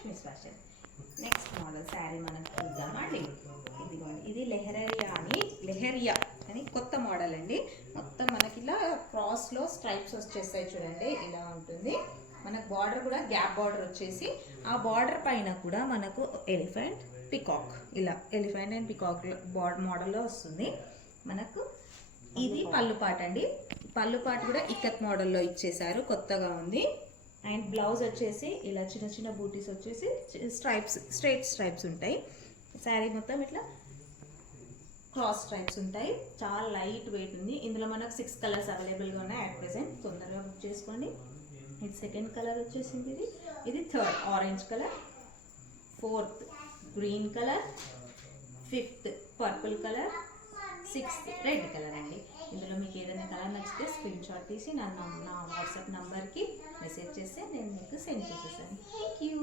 Lakshmi's fashion. Next model sari మనం చూద్దామండి. ఇదిగోండి, ఇది లెహరియా అని కొత్త మోడల్ అండి. మొత్తం మనకి ఇలా క్రాస్లో స్ట్రైప్స్ వచ్చేస్తాయి చూడండి, ఇలా ఉంటుంది. మనకు బార్డర్ కూడా గ్యాప్ బార్డర్ వచ్చేసి, ఆ బార్డర్ పైన కూడా మనకు ఎలిఫెంట్ పికాక్, ఇలా ఎలిఫెంట్ అండ్ పికాక్ బార్డర్ మోడల్లో వస్తుంది మనకు. ఇది పళ్ళు పాట అండి. పళ్ళు పాట కూడా ఇక్కత్ మోడల్లో ఇచ్చేసారు, కొత్తగా ఉంది. అండ్ బ్లౌజ్ వచ్చేసి ఇలా చిన్న చిన్న బూటీస్ వచ్చేసి స్ట్రైట్ స్ట్రైప్స్ ఉంటాయి. శారీ మొత్తం ఇట్లా క్రాస్ స్ట్రైప్స్ ఉంటాయి. చాలా లైట్ వెయిట్ ఉంది. ఇందులో మనకు 6 కలర్స్ అవైలబుల్గా ఉన్నాయి అట్ ప్రెసెంట్. తొందరగా బుక్ చేసుకోండి. ఇది సెకండ్ కలర్ వచ్చేసింది, ఇది third orange colour, fourth green colour, fifth purple colour, 6th red colour అండి. ఇందులో మీకు ఏదైనా కలర్ నచ్చితే స్క్రీన్ షాట్ తీసి నా వాట్సాప్ నంబర్కి మెసేజ్ చేస్తే నేను మీకు సెండ్ చేసేసాను. Thank you.